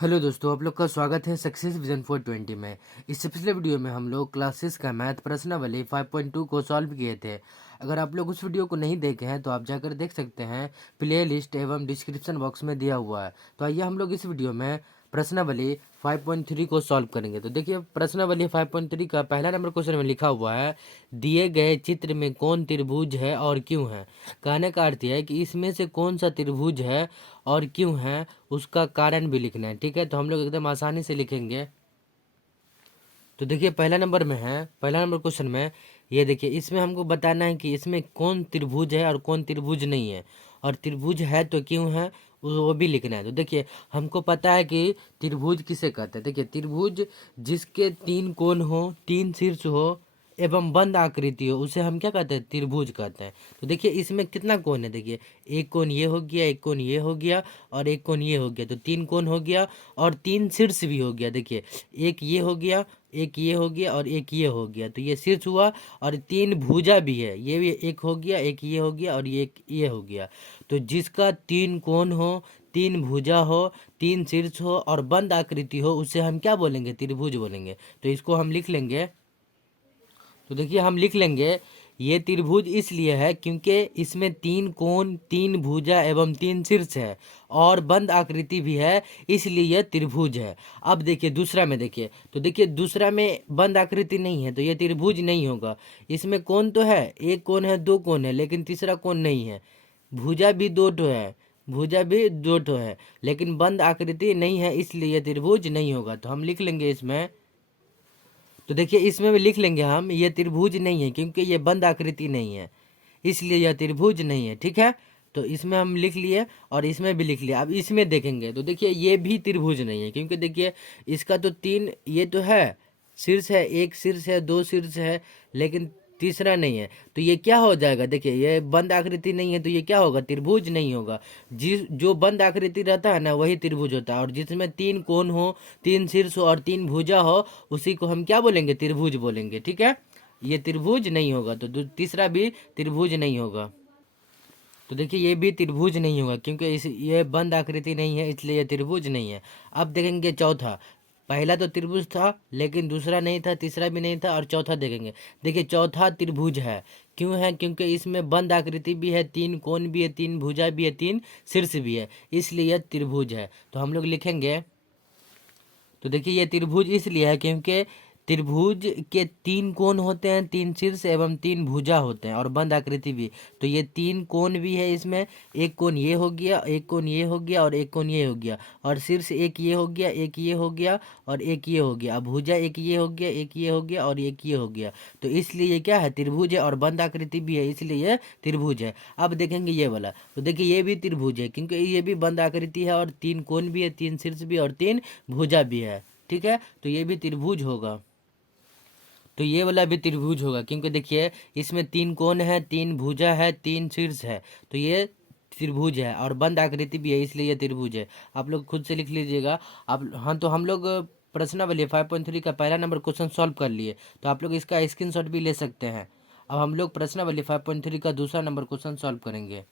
Hello दोस्तों, आप लोग का स्वागत है सक्सेस विजन 420 में। इससे पिछले वीडियो में हम लोग क्लास 6 का मैथ प्रश्नावली 5.2 को सॉल्व किए थे। अगर आप लोग उस वीडियो को नहीं देखे हैं तो आप जाकर देख सकते हैं, प्ले लिस्ट एवं डिस्क्रिप्शन बॉक्स में दिया हुआ है। तो आइए हम लोग इस वीडियो में प्रश्नावली 5.3 को सॉल्व करेंगे। तो देखिए, प्रश्नावली 5.3 का पहला नंबर क्वेश्चन में लिखा हुआ है, दिए गए चित्र में कौन त्रिभुज है और क्यों है। कहने का अर्थ है कि इसमें से कौन सा त्रिभुज है और क्यों है, उसका कारण भी लिखना है। ठीक है, तो हम लोग एकदम आसानी से लिखेंगे। तो देखिए, पहला नंबर क्वेश्चन में ये देखिए, इसमें हमको बताना है कि इसमें कौन त्रिभुज है और कौन त्रिभुज नहीं है, और त्रिभुज है तो क्यों है वो भी लिखना है। तो देखिए, हमको पता है कि त्रिभुज किसे कहते हैं। देखिए, त्रिभुज जिसके तीन कोण हो, तीन शीर्ष हो एवं बंद आकृति हो, उसे हम क्या कहते हैं, त्रिभुज कहते हैं। तो देखिए, इसमें कितना कोण है, देखिए एक कोण ये हो गया, एक कोण ये हो गया और एक कोण ये हो गया, तो तीन कोण हो गया और तीन शीर्ष भी हो गया। देखिए, एक ये हो गया, एक ये हो गया और एक ये हो गया, तो ये शीर्ष हुआ। और तीन भुजा भी है, ये भी एक हो गया, एक ये हो गया और एक ये हो गया। तो जिसका तीन कोण हो, तीन भुजा हो, तीन शीर्ष हो और बंद आकृति हो, उसे हम क्या बोलेंगे, त्रिभुज बोलेंगे। तो इसको हम लिख लेंगे। तो देखिए, हम लिख लेंगे, ये त्रिभुज इसलिए है क्योंकि इसमें तीन कोण, तीन भुजा एवं तीन शीर्ष है और बंद आकृति भी है, इसलिए यह त्रिभुज है। अब देखिए दूसरा में, देखिए तो देखिए दूसरा में बंद आकृति नहीं है, तो यह त्रिभुज नहीं होगा। इसमें कोण तो है, एक कोण है, दो कोण है, लेकिन तीसरा कोण नहीं है। भुजा भी दो ठो है, भुजा भी दो ठो है, लेकिन बंद आकृति नहीं है, इसलिए यह त्रिभुज नहीं होगा। तो हम लिख लेंगे इसमें। तो देखिए, इसमें भी लिख लेंगे हम, ये त्रिभुज नहीं है क्योंकि ये बंद आकृति नहीं है, इसलिए यह त्रिभुज नहीं है। ठीक है, तो इसमें हम लिख लिए और इसमें भी लिख लिया। अब इसमें देखेंगे तो देखिए, ये भी त्रिभुज नहीं है क्योंकि देखिए, इसका तो तीन ये तो है, शीर्ष है, एक शीर्ष है, दो शीर्ष है, लेकिन तीसरा नहीं है। तो ये क्या हो जाएगा, देखिए ये बंद आकृति नहीं है, तो ये क्या होगा, त्रिभुज नहीं होगा। जिस जो बंद आकृति रहता है ना, वही त्रिभुज होता है। और जिसमें तीन कोण हो, तीन शीर्ष हो और तीन भुजा हो, उसी को हम क्या बोलेंगे, त्रिभुज बोलेंगे। ठीक है, ये त्रिभुज नहीं होगा, तो तीसरा भी त्रिभुज नहीं होगा। तो देखिए, ये भी त्रिभुज नहीं होगा क्योंकि इस ये बंद आकृति नहीं है, इसलिए ये त्रिभुज नहीं है। अब देखेंगे चौथा। पहला तो त्रिभुज था, लेकिन दूसरा नहीं था, तीसरा भी नहीं था, और चौथा देखेंगे। देखिए, चौथा त्रिभुज है। क्यों है, क्योंकि इसमें बंद आकृति भी है, तीन कोण भी है, तीन भुजा भी है, तीन शीर्ष भी है, इसलिए यह त्रिभुज है। तो हम लोग लिखेंगे। तो देखिए, ये त्रिभुज इसलिए है क्योंकि त्रिभुज के तीन कोण होते हैं, तीन शीर्ष एवं तीन भुजा होते हैं और बंद आकृति भी। तो ये तीन कोण भी है इसमें, एक कोण ये हो गया, एक कोण ये हो गया और एक कोण ये हो गया, और शीर्ष एक ये हो गया, एक ये हो गया और एक ये हो गया। अब भुजा एक ये हो गया, एक ये हो गया और एक ये हो गया, तो इसलिए ये क्या है, त्रिभुज है। और बंद आकृति भी है, इसलिए ये त्रिभुज है। अब देखेंगे ये वाला, तो देखिए ये भी त्रिभुज है क्योंकि ये भी बंद आकृति है और तीन कोण भी है, तीन शीर्ष भी और तीन भुजा भी है। ठीक है, तो ये भी त्रिभुज होगा। तो ये वाला भी त्रिभुज होगा क्योंकि देखिए, इसमें तीन कोण है, तीन भुजा है, तीन शीर्ष है, तो ये त्रिभुज है। और बंद आकृति भी है, इसलिए ये त्रिभुज है। आप लोग खुद से लिख लीजिएगा। अब हाँ, तो हम लोग प्रश्नावली 5.3 का पहला नंबर क्वेश्चन सॉल्व कर लिए, तो आप लोग इसका स्क्रीनशॉट भी ले सकते हैं। अब हम लोग प्रश्नावली 5.3 का दूसरा नंबर क्वेश्चन सॉल्व करेंगे।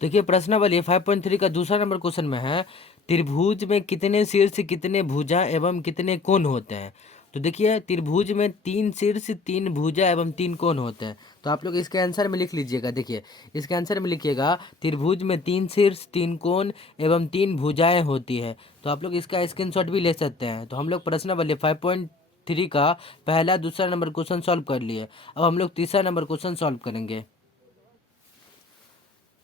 देखिए, प्रश्नावली 5.3 का दूसरा नंबर क्वेश्चन में है, त्रिभुज में कितने शीर्ष, कितने भुजा एवं कितने कोण होते हैं। तो देखिए, त्रिभुज में तीन शीर्ष, तीन भुजा एवं तीन कोण होते हैं। तो आप लोग इसके आंसर में लिख लीजिएगा। देखिए, इसके आंसर में लिखिएगा, त्रिभुज में तीन शीर्ष, तीन कोण एवं तीन भुजाएं होती है। तो आप लोग इसका स्क्रीनशॉट भी ले सकते हैं। तो हम लोग प्रश्नावली 5.3 का पहला दूसरा नंबर क्वेश्चन सॉल्व कर लिए। अब हम लोग तीसरा नंबर क्वेश्चन सॉल्व करेंगे।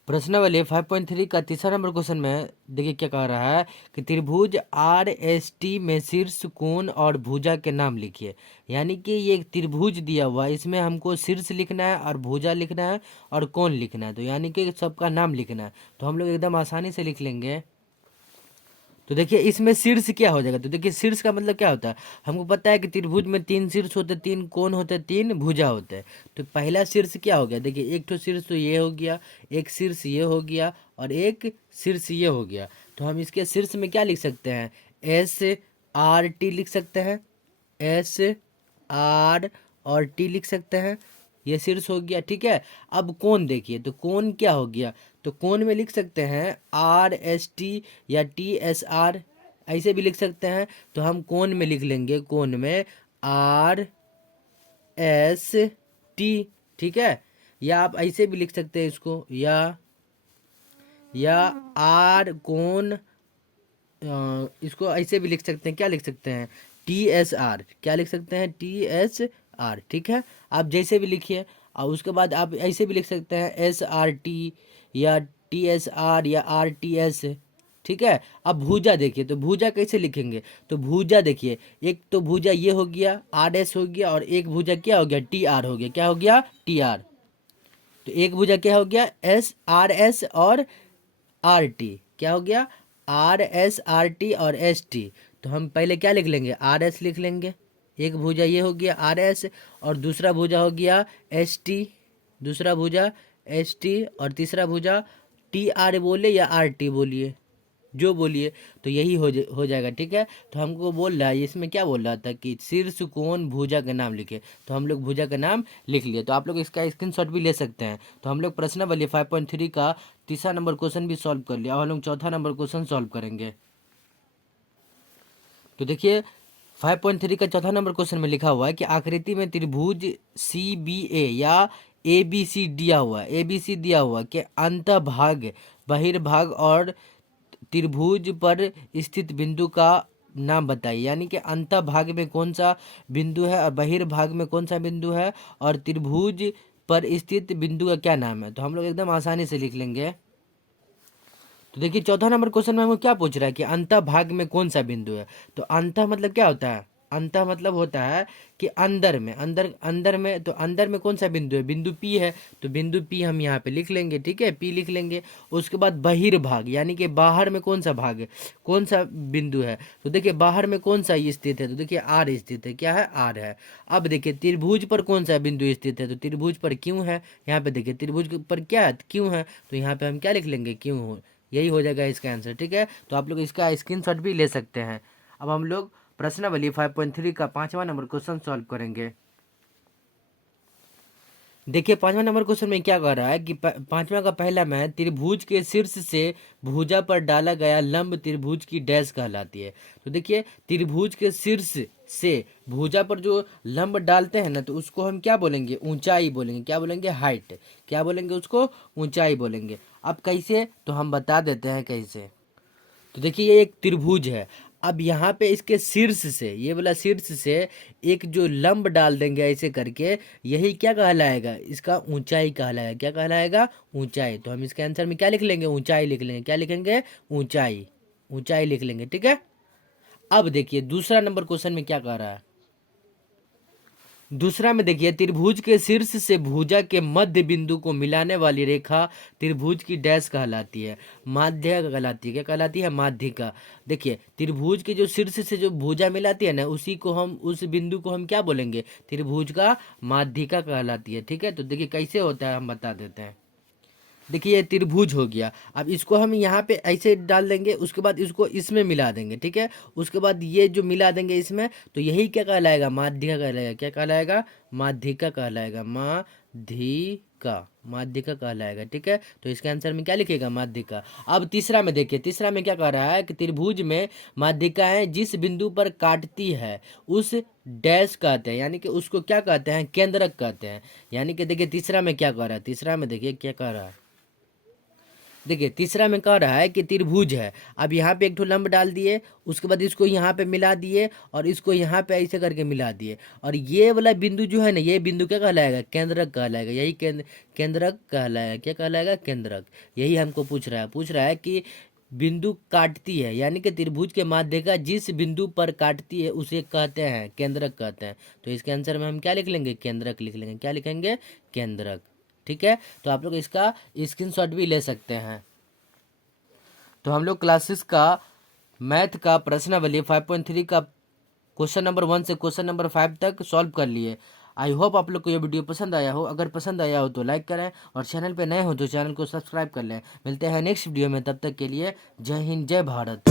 प्रश्नावली 5.3 का तीसरा नंबर क्वेश्चन में देखिए क्या कह रहा है कि त्रिभुज आर एस टी में शीर्ष, कोण और भुजा के नाम लिखिए। यानी कि ये एक त्रिभुज दिया हुआ है, इसमें हमको शीर्ष लिखना है और भुजा लिखना है और कोण लिखना है, तो यानी कि सबका नाम लिखना है। तो हम लोग एकदम आसानी से लिख लेंगे। तो देखिए, इसमें शीर्ष क्या हो जाएगा, तो देखिए शीर्ष का मतलब क्या होता है, हमको पता है कि त्रिभुज में तीन शीर्ष होते, तीन कोण होते, तीन भुजा होते हैं। तो पहला शीर्ष क्या हो गया, देखिए एक तो शीर्ष तो ये हो गया, एक शीर्ष ये हो गया और एक शीर्ष ये हो गया। तो हम इसके शीर्ष में क्या लिख सकते हैं, एस आर टी लिख सकते हैं, एस आर और टी लिख सकते हैं। ये शीर्ष हो गया, ठीक है। अब कोण देखिए, तो कोण क्या हो गया, तो कोण में लिख सकते हैं RST या TSR, ऐसे भी लिख सकते हैं। तो हम कोण में लिख लेंगे, कोण में RST, ठीक है। या आप ऐसे भी लिख सकते हैं इसको, या आर कोण, इसको ऐसे भी लिख सकते हैं, क्या लिख सकते हैं, TSR, क्या लिख सकते हैं, TSR, ठीक है। आप जैसे भी लिखिए। और उसके बाद आप ऐसे भी लिख सकते हैं SRT या TSR या RTS, ठीक है। अब भुजा देखिए, तो भुजा कैसे लिखेंगे, तो भुजा देखिए, एक तो भुजा ये हो गया RS हो गया, और एक भुजा क्या हो गया, TR हो गया, क्या हो गया, TR। तो एक भुजा क्या हो गया, SRS और RT, क्या हो गया, RSRT और ST। तो हम पहले क्या लिख लेंगे, RS लिख लेंगे, एक भुजा ये हो गया RS, और दूसरा भुजा हो गया ST, दूसरा भुजा ST, और तीसरा भुजा TR बोले या RT बोलिए, जो बोलिए, तो यही हो जाएगा, ठीक है। तो हमको बोल रहा है, इसमें क्या बोल रहा था कि शीर्ष कोण भुजा का नाम लिखे, तो हम लोग भुजा का नाम लिख लिए। तो आप लोग इसका स्क्रीनशॉट भी ले सकते हैं। तो हम लोग प्रश्नावली 5.3 का तीसरा नंबर क्वेश्चन भी सॉल्व कर लिया, और हम लोग चौथा नंबर क्वेश्चन सॉल्व करेंगे। तो देखिए 5.3 का चौथा नंबर क्वेश्चन में लिखा हुआ है कि आकृति में त्रिभुज CBA या ABC दिया हुआ है, ABC दिया हुआ कि अंतभाग, बहिर्भाग और त्रिभुज पर स्थित बिंदु का नाम बताइए। यानी कि अंतभाग में कौन सा बिंदु है और बहिर्भाग में कौन सा बिंदु है, और त्रिभुज पर स्थित बिंदु का क्या नाम है। तो हम लोग एकदम आसानी से लिख लेंगे। तो देखिए चौथा नंबर क्वेश्चन में हमको क्या पूछ रहा है कि अंतः भाग में कौन सा बिंदु है। तो अंतः मतलब क्या होता है, अंतः मतलब होता है कि अंदर में, अंदर में, तो अंदर में कौन सा बिंदु है, बिंदु P है। तो बिंदु P हम यहाँ पे लिख लेंगे, ठीक है, P लिख लेंगे। उसके बाद बहिर्भाग यानी कि बाहर में कौन सा भाग है, कौन सा बिंदु है। तो देखिए बाहर में कौन सा स्थित है, तो देखिए R स्थित है, क्या है, R है। अब देखिए त्रिभुज पर कौन सा बिंदु स्थित है, तो त्रिभुज पर Q है। यहाँ पे देखिए त्रिभुज पर क्या है, Q है। तो यहाँ पे हम क्या लिख लेंगे, Q हो, यही हो जाएगा इसका आंसर, ठीक है। तो आप लोग इसका स्क्रीनशॉट भी ले सकते हैं। अब हम लोग प्रश्नावली 5.3 का पांचवा नंबर क्वेश्चन सॉल्व करेंगे। देखिए पांचवा नंबर क्वेश्चन में क्या कह रहा है कि पांचवा का पहला में त्रिभुज के शीर्ष से भुजा पर डाला गया लंब त्रिभुज की डैश कहलाती है। तो देखिए त्रिभुज के शीर्ष से भुजा पर जो लंब डालते हैं ना, तो उसको हम क्या बोलेंगे, ऊंचाई बोलेंगे, क्या बोलेंगे, हाइट, क्या बोलेंगे, उसको ऊंचाई बोलेंगे। अब कैसे, तो हम बता देते हैं कैसे। तो देखिए ये एक त्रिभुज है। अब यहाँ पे इसके शीर्ष से, ये वाला शीर्ष से एक जो लंब डाल देंगे ऐसे करके, यही क्या कहलाएगा, इसका ऊंचाई कहलाएगा, क्या कहलाएगा, ऊंचाई। तो हम इसके आंसर में क्या लिख लेंगे, ऊंचाई लिख लेंगे, क्या लिखेंगे, ऊंचाई, ऊंचाई लिख लेंगे, ठीक है। अब देखिए दूसरा नंबर क्वेश्चन में क्या कह रहा है, दूसरा में देखिए त्रिभुज के शीर्ष से भुजा के मध्य बिंदु को मिलाने वाली रेखा त्रिभुज की डैश कहलाती है, माध्य कहलाती है, क्या कहलाती है, माध्यिका। देखिए त्रिभुज के जो शीर्ष से जो भुजा मिलाती है ना, उसी को हम, उस बिंदु को हम क्या बोलेंगे, त्रिभुज का माध्यिका कहलाती है, ठीक है। तो देखिए कैसे होता है हम बता देते हैं। देखिए ये त्रिभुज हो गया। अब इसको हम यहाँ पे ऐसे डाल देंगे, उसके बाद इसको इसमें मिला देंगे, ठीक है। उसके बाद ये जो मिला देंगे इसमें, तो यही क्या कहलाएगा, माध्यिका कहलाएगा, क्या कहलाएगा, माध्यिका कहलाएगा, माध्यिका, माध्यिका कहलाएगा, ठीक है। तो इसके आंसर में क्या लिखेगा, माध्यिका। अब तीसरा में देखिए, तीसरा में क्या कह रहा है कि त्रिभुज में माध्यिकाएं जिस बिंदु पर काटती है उस डैश कहते हैं, यानी कि उसको क्या कहते हैं, केंद्रक कहते हैं। यानी कि देखिए तीसरा में क्या कह रहा है, तीसरा में देखिए क्या कह रहा है, देखिए तीसरा में कह रहा है कि त्रिभुज है। अब यहाँ पे एक ठो लंब डाल दिए, उसके बाद इसको यहाँ पे मिला दिए, और इसको यहाँ पे ऐसे करके मिला दिए, और ये वाला बिंदु जो है ना, ये बिंदु क्या कहलाएगा, केंद्रक कहलाएगा, यही केंद्रक कहलाएगा, क्या कहलाएगा, केंद्रक। यही हमको पूछ रहा है कि बिंदु काटती है, यानी कि त्रिभुज के माध्यिका जिस बिंदु पर काटती है उसे कहते हैं, केंद्रक कहते हैं। तो इसके आंसर में हम क्या लिख लेंगे, केंद्रक लिख लेंगे, क्या लिखेंगे, केंद्रक, ठीक है। तो आप लोग इसका स्क्रीनशॉट भी ले सकते हैं। तो हम लोग क्लासेस का मैथ का प्रश्नावली 5.3 का क्वेश्चन नंबर 1 से क्वेश्चन नंबर 5 तक सॉल्व कर लिए। आई होप आप लोग को ये वीडियो पसंद आया हो। अगर पसंद आया हो तो लाइक करें, और चैनल पे नए हो तो चैनल को सब्सक्राइब कर लें। मिलते हैं नेक्स्ट वीडियो में, तब तक के लिए जय हिंद, जय भारत।